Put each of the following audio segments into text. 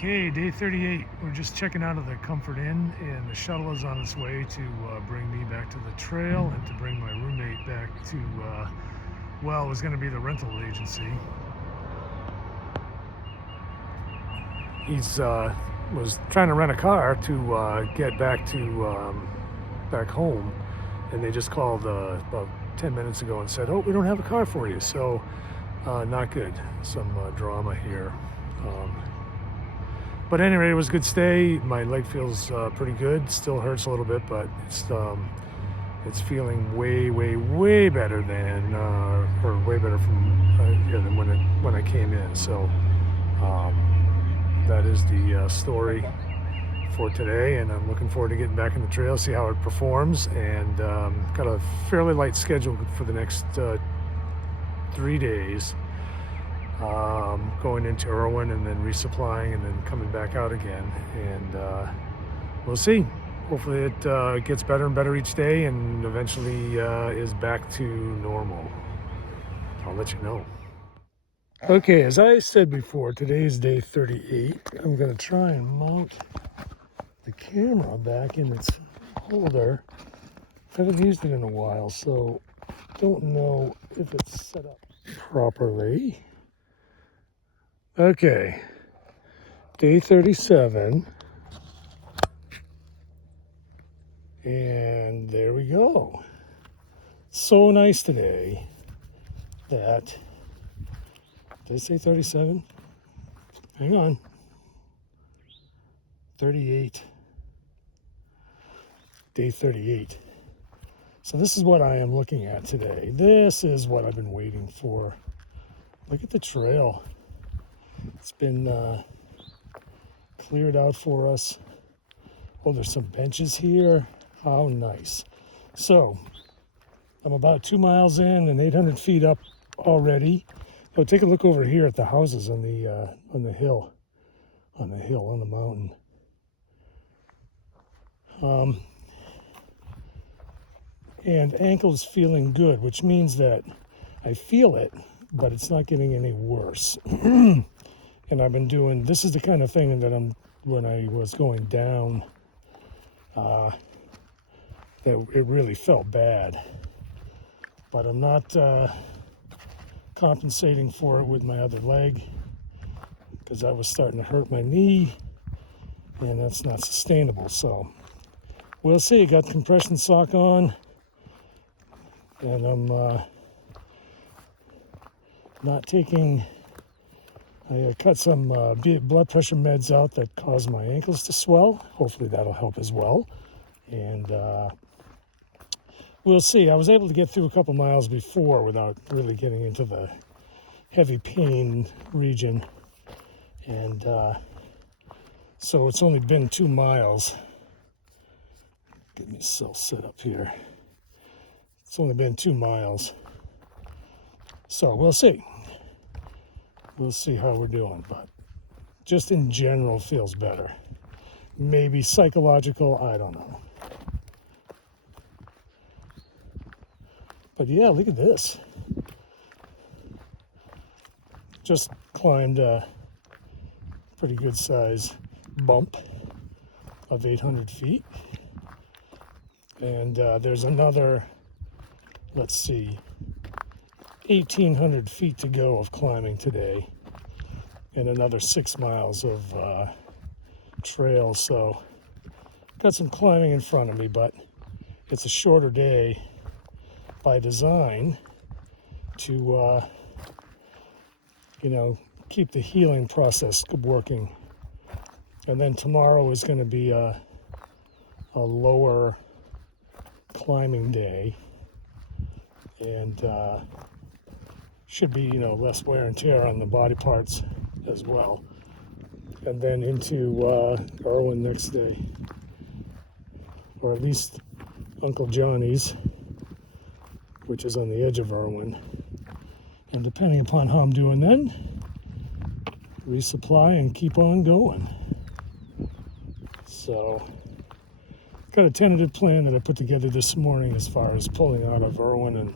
Okay, day 38. We're just checking out of the Comfort Inn, and the shuttle is on its way to bring me back to the trail and to bring my roommate back to, well, it was going to be the rental agency. He's was trying to rent a car to get back to back home, and they just called about 10 minutes ago and said, "Oh, we don't have a car for you." So, not good. Some drama here. But anyway, it was a good stay. My leg feels pretty good. Still hurts a little bit, but it's feeling way better than or way better than when I came in. So that is the story for today, and I'm looking forward to getting back in the trail, see how it performs, and got a fairly light schedule for the next 3 days. Going into Irwin and then resupplying and then coming back out again, and we'll see. Hopefully it gets better and better each day and eventually is back to normal. I'll let you know. Okay, as I said before, today is day 38. I'm going to try and mount the camera back in its holder. I haven't used it in a while, so don't know if it's set up properly. Okay, day 37, and there we go. So nice today that, did I say 37? Hang on, 38, day 38. So this is what I am looking at today. This is what I've been waiting for. Look at the trail. It's been cleared out for us. Oh, there's some benches here. How nice. So, I'm about 2 miles in and 800 feet up already. Oh, take a look over here at the houses on the hill, on the mountain. And ankle's feeling good, which means that I feel it, but it's not getting any worse. And I've been doing, this is the kind of thing that when I was going down, that it really felt bad. But I'm not compensating for it with my other leg, because I was starting to hurt my knee, and that's not sustainable. So we'll see. Got the compression sock on, and I'm not taking, I cut some blood pressure meds out that cause my ankles to swell. Hopefully that'll help as well. And we'll see. I was able to get through a couple miles before without really getting into the heavy pain region. And so it's only been 2 miles. Get myself set up here. It's only been 2 miles. So we'll see. We'll see how we're doing, but just in general feels better. Maybe psychological, I don't know. But yeah, look at this. Just climbed a pretty good size bump of 800 feet. And there's another, let's see, 1,800 feet to go of climbing today, and another 6 miles of trail. So got some climbing in front of me, but it's a shorter day by design to keep the healing process working. And then tomorrow is going to be a lower climbing day, and should be, less wear and tear on the body parts as well. And then into Irwin next day, or at least Uncle Johnny's, which is on the edge of Irwin. And depending upon how I'm doing then, resupply and keep on going. So, got a tentative plan that I put together this morning as far as pulling out of Irwin and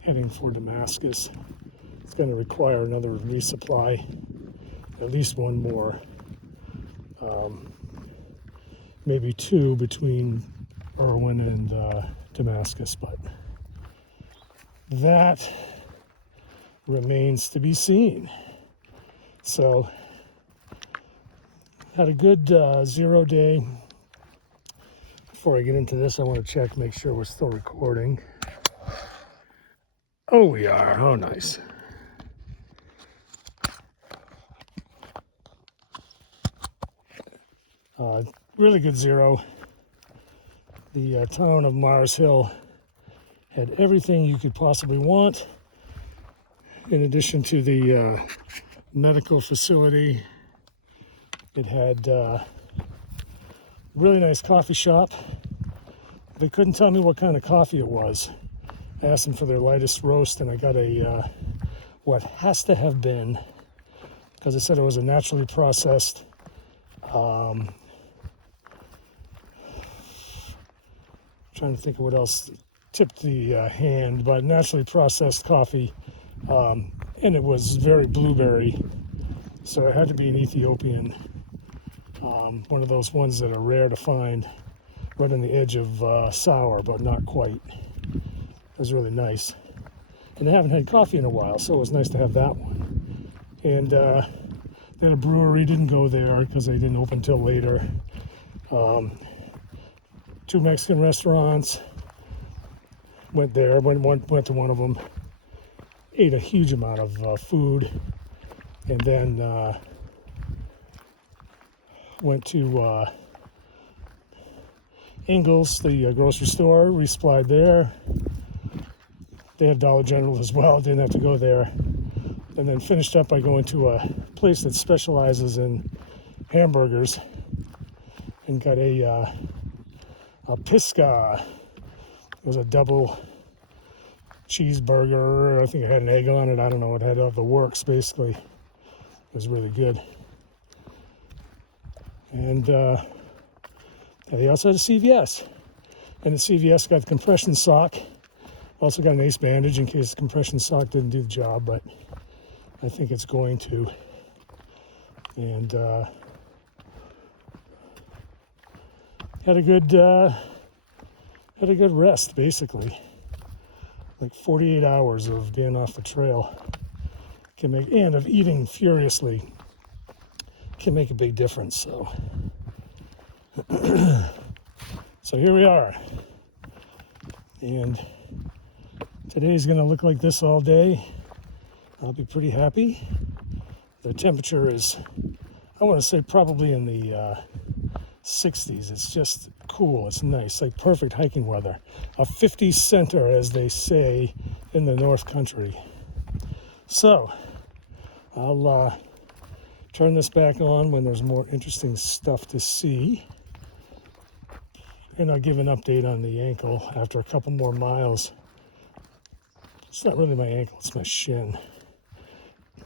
heading for Damascus. It's going to require another resupply, at least one more maybe 2 between Irwin and Damascus, but that remains to be seen. So, had a good 0 day. Before I get into this, I want to check, make sure we're still recording. Oh, we are. Oh, nice. Really good 0. The town of Mars Hill had everything you could possibly want, in addition to the medical facility. It had really nice coffee shop. They couldn't tell me what kind of coffee it was. I asked them for their lightest roast, and I got a what has to have been, because they said it was a naturally processed trying to think of what else tipped the hand, but naturally processed coffee, and it was very blueberry, so it had to be an Ethiopian, one of those ones that are rare to find, right on the edge of sour, but not quite. It was really nice, and they haven't had coffee in a while, so it was nice to have that one. And they had a brewery, didn't go there because they didn't open till later. 2 Mexican restaurants, went there, went to one of them, ate a huge amount of food, and then went to Ingles, the grocery store, resupplied there. They have Dollar General as well, didn't have to go there. And then finished up by going to a place that specializes in hamburgers and got a Pisca. It was a double cheeseburger. I think it had an egg on it. I don't know. It had all the works, basically. It was really good. And they also had a CVS. And the CVS got the compression sock. Also got an ace bandage in case the compression sock didn't do the job, but I think it's going to. And had a good rest, basically. Like 48 hours of being off the trail can make, and of eating furiously, can make a big difference. So, so here we are, and today's going to look like this all day. I'll be pretty happy. The temperature is, I want to say, probably in the 60s. It's just cool. It's nice, like perfect hiking weather. A 50 center, as they say in the North Country. So I'll turn this back on when there's more interesting stuff to see, and I'll give an update on the ankle after a couple more miles. It's not really my ankle, it's my shin,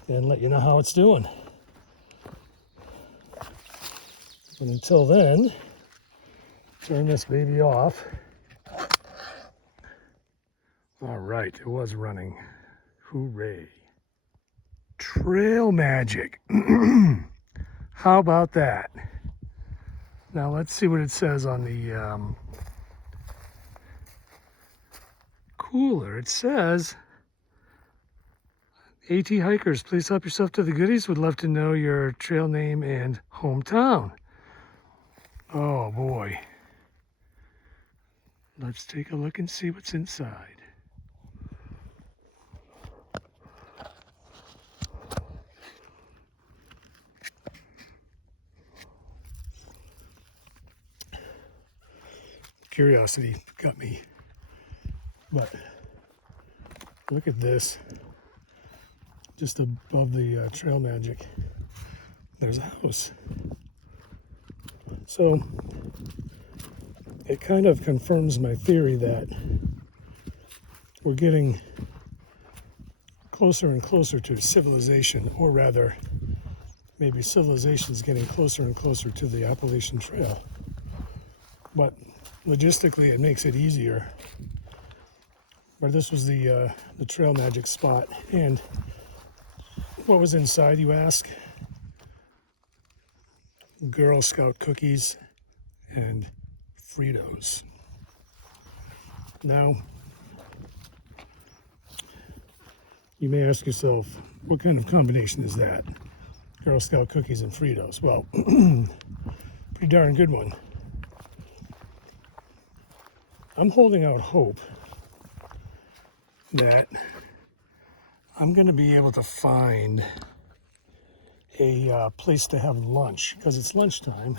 and let you know how it's doing. And until then, turn this baby off. All right, it was running. Hooray. Trail magic. How about that? Now let's see what it says on the cooler. It says, AT hikers, please help yourself to the goodies. Would love to know your trail name and hometown. Oh boy. Let's take a look and see what's inside. Curiosity got me. But look at this. Just above the trail magic, there's a house. So it kind of confirms my theory that we're getting closer and closer to civilization, or rather, maybe civilization is getting closer and closer to the Appalachian Trail. But logistically, it makes it easier. But this was the trail magic spot. And what was inside, you ask? Girl Scout cookies and Fritos. Now, you may ask yourself, what kind of combination is that? Girl Scout cookies and Fritos. Well, pretty darn good one. I'm holding out hope that I'm going to be able to find a place to have lunch, because it's lunchtime.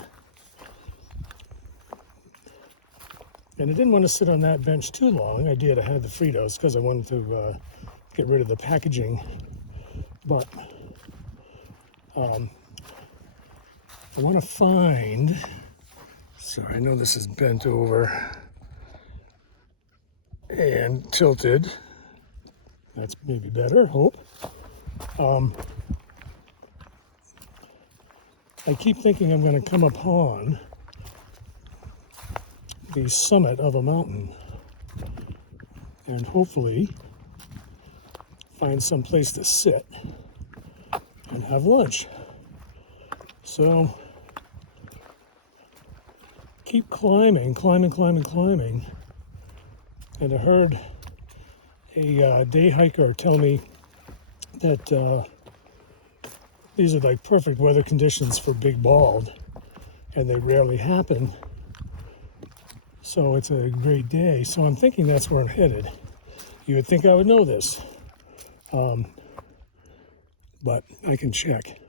And I didn't want to sit on that bench too long. I did. I had the Fritos because I wanted to get rid of the packaging. But I want to find, sorry, I know this is bent over and tilted. That's maybe better, hope. I keep thinking I'm going to come upon the summit of a mountain and hopefully find some place to sit and have lunch. So keep climbing. And I heard a day hiker tell me that these are like perfect weather conditions for Big Bald, and they rarely happen. So it's a great day. So I'm thinking that's where I'm headed. You would think I would know this, but I can check.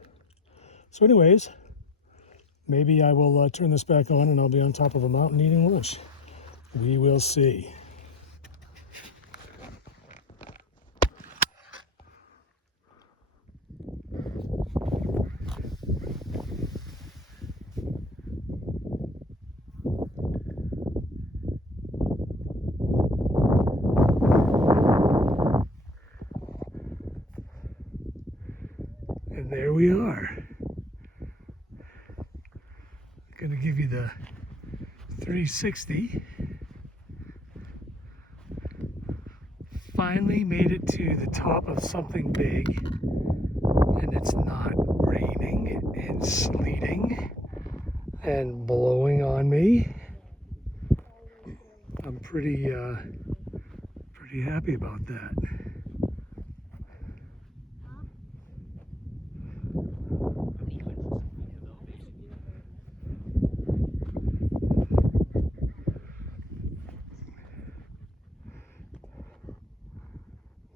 So anyways, maybe I will turn this back on and I'll be on top of a mountain eating lunch. We will see. And there we are. Gonna give you the 360. Finally made it to the top of something big, and it's not raining and sleeting and blowing on me. I'm pretty happy about that.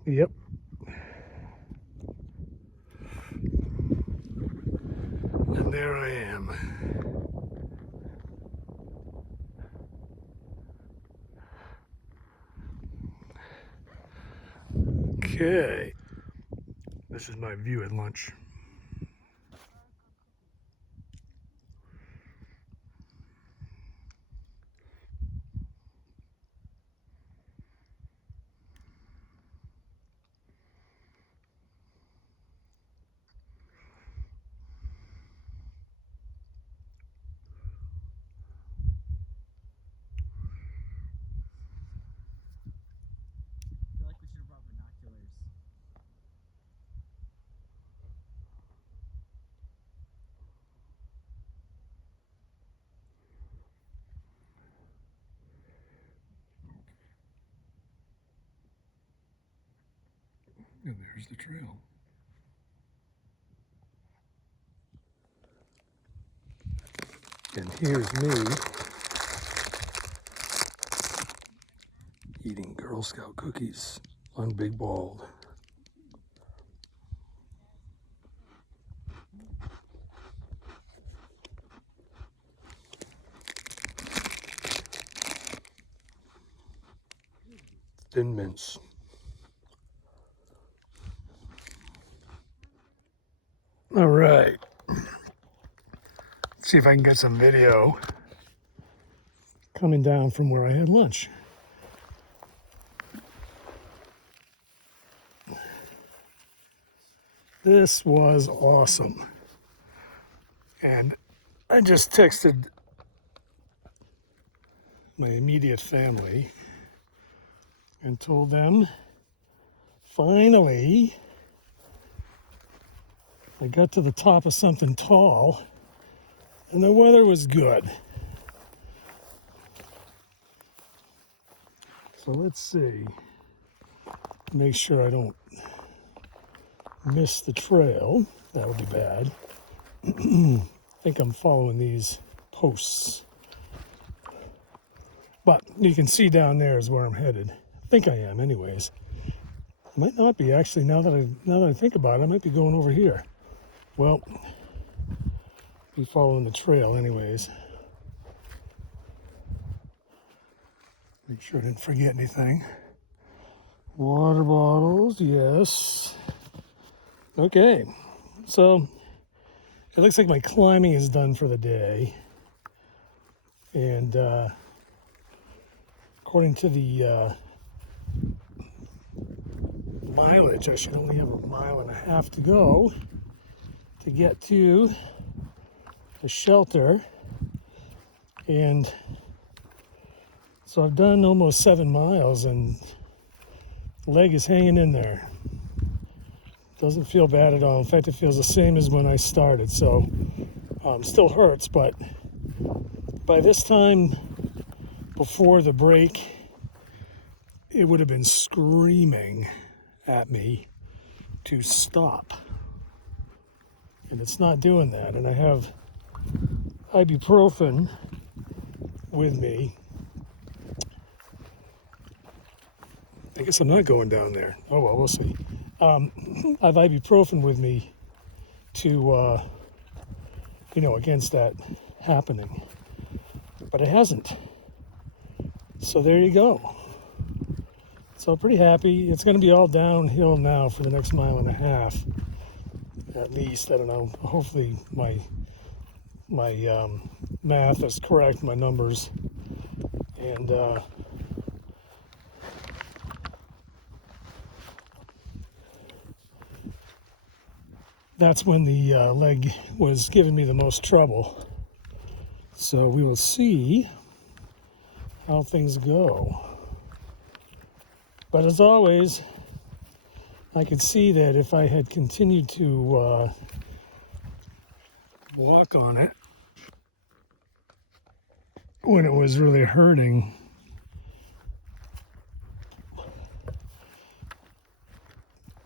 Yep. And there I am. Okay. This is my view at lunch. And there's the trail. And here's me eating Girl Scout cookies on Big Bald. Thin mints. All right. See if I can get some video coming down from where I had lunch. This was awesome. And I just texted my immediate family and told them, finally, I got to the top of something tall And the weather was good. So let's see. Make sure I don't miss the trail. That would be bad. I think I'm following these posts. But you can see down there is where I'm headed. I think I am anyways. Might not be actually, now that I think about it, I might be going over here. Well, be following the trail anyways. Make sure I didn't forget anything. Water bottles, yes. Okay, so it looks like my climbing is done for the day. And according to the mileage, I should only have 1.5 miles to go to get to the shelter. And so I've done almost 7 miles and the leg is hanging in there. Doesn't feel bad at all. In fact, it feels the same as when I started. So still hurts, but by this time before the break, it would have been screaming at me to stop. And it's not doing that. And I have ibuprofen with me. I guess I'm not going down there. Oh well, we'll see. I have ibuprofen with me to, against that happening. But it hasn't. So there you go. So pretty happy. It's going to be all downhill now for the next 1.5 miles, at least. I don't know. Hopefully my math is correct, my numbers, and that's when the leg was giving me the most trouble. So we will see how things go. But as always, I could see that if I had continued to walk on it when it was really hurting,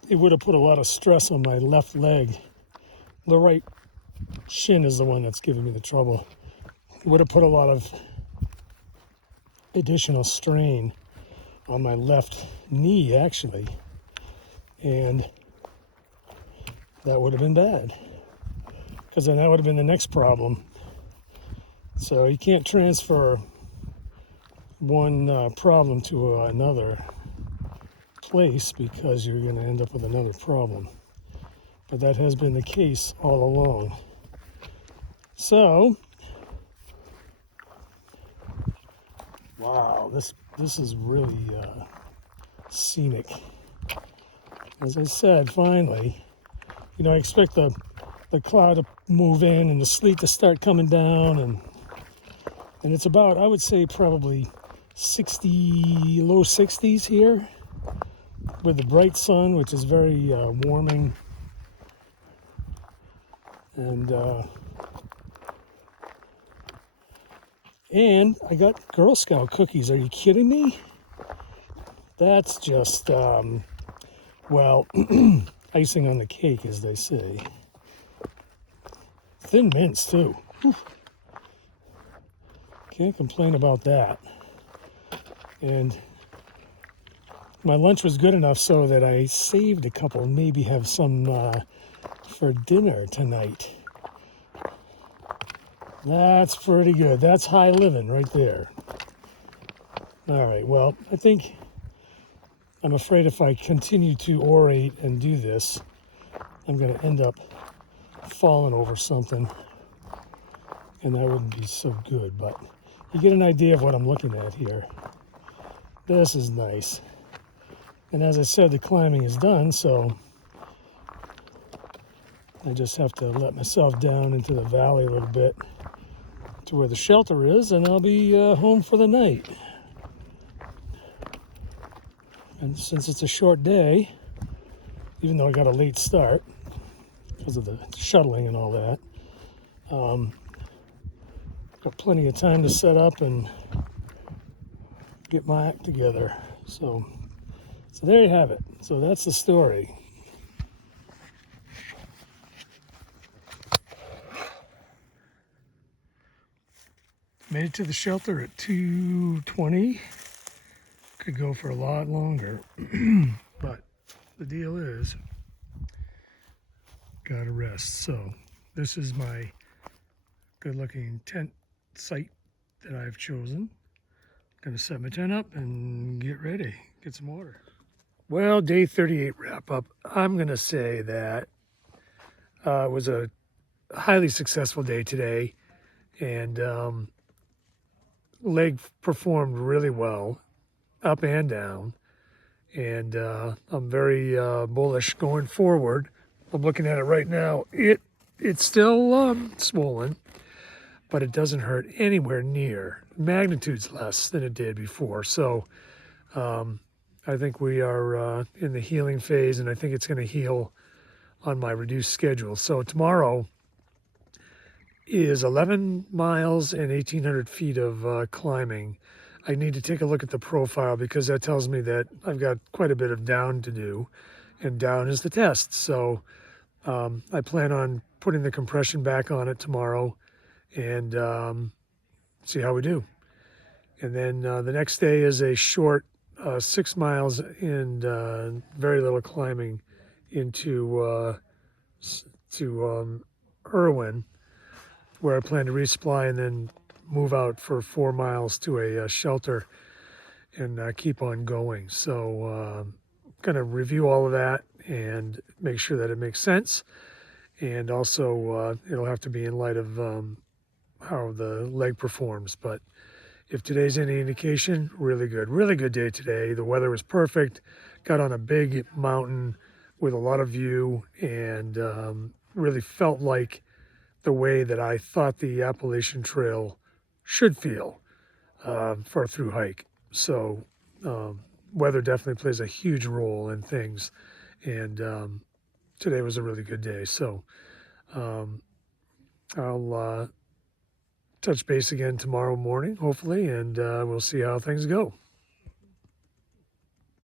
it would have put a lot of stress on my left leg. The right shin is the one that's giving me the trouble. It would have put a lot of additional strain on my left knee, actually. And that would have been bad, because then that would have been the next problem. So you can't transfer one problem to another place, because you're going to end up with another problem. But that has been the case all along. So, wow, this is really scenic. As I said, finally, I expect the cloud to move in and the sleet to start coming down, and it's about, I would say, probably 60, low 60s here, with the bright sun, which is very warming. And I got Girl Scout cookies. Are you kidding me? That's just, well, icing on the cake, as they say. Thin mints, too. Whew. Can't complain about that. And my lunch was good enough so that I saved a couple, maybe have some for dinner tonight. That's pretty good. That's high living right there. All right, well, I'm afraid if I continue to orate and do this, I'm going to end up falling over something, and that wouldn't be so good. But you get an idea of what I'm looking at here. This is nice. And as I said, the climbing is done, so I just have to let myself down into the valley a little bit to where the shelter is, and I'll be home for the night. And since it's a short day, even though I got a late start because of the shuttling and all that, got plenty of time to set up and get my act together. So there you have it. So that's the story. Made it to the shelter at 2:20. Could go for a lot longer, but the deal is, gotta rest. So this is my good-looking tent site that I've chosen. Gonna set my tent up and get ready, get some water. Well, day 38 wrap up. I'm gonna say that it was a highly successful day today, and leg performed really well, up and down, and I'm very bullish going forward. I'm looking at it right now. It's still swollen, but it doesn't hurt anywhere near. Magnitude's less than it did before, so I think we are in the healing phase, and I think it's going to heal on my reduced schedule. So tomorrow is 11 miles and 1,800 feet of climbing. I need to take a look at the profile because that tells me that I've got quite a bit of down to do, and down is the test. So I plan on putting the compression back on it tomorrow and see how we do. And then the next day is a short 6 miles and very little climbing into Irwin, where I plan to resupply and then move out for 4 miles to a shelter and keep on going. So going to review all of that and make sure that it makes sense. And also it'll have to be in light of how the leg performs. But if today's any indication, really good day today. The weather was perfect. Got on a big mountain with a lot of view and really felt like the way that I thought the Appalachian Trail should feel for a through hike. So weather definitely plays a huge role in things, and today was a really good day. So I'll touch base again tomorrow morning, hopefully, and we'll see how things go.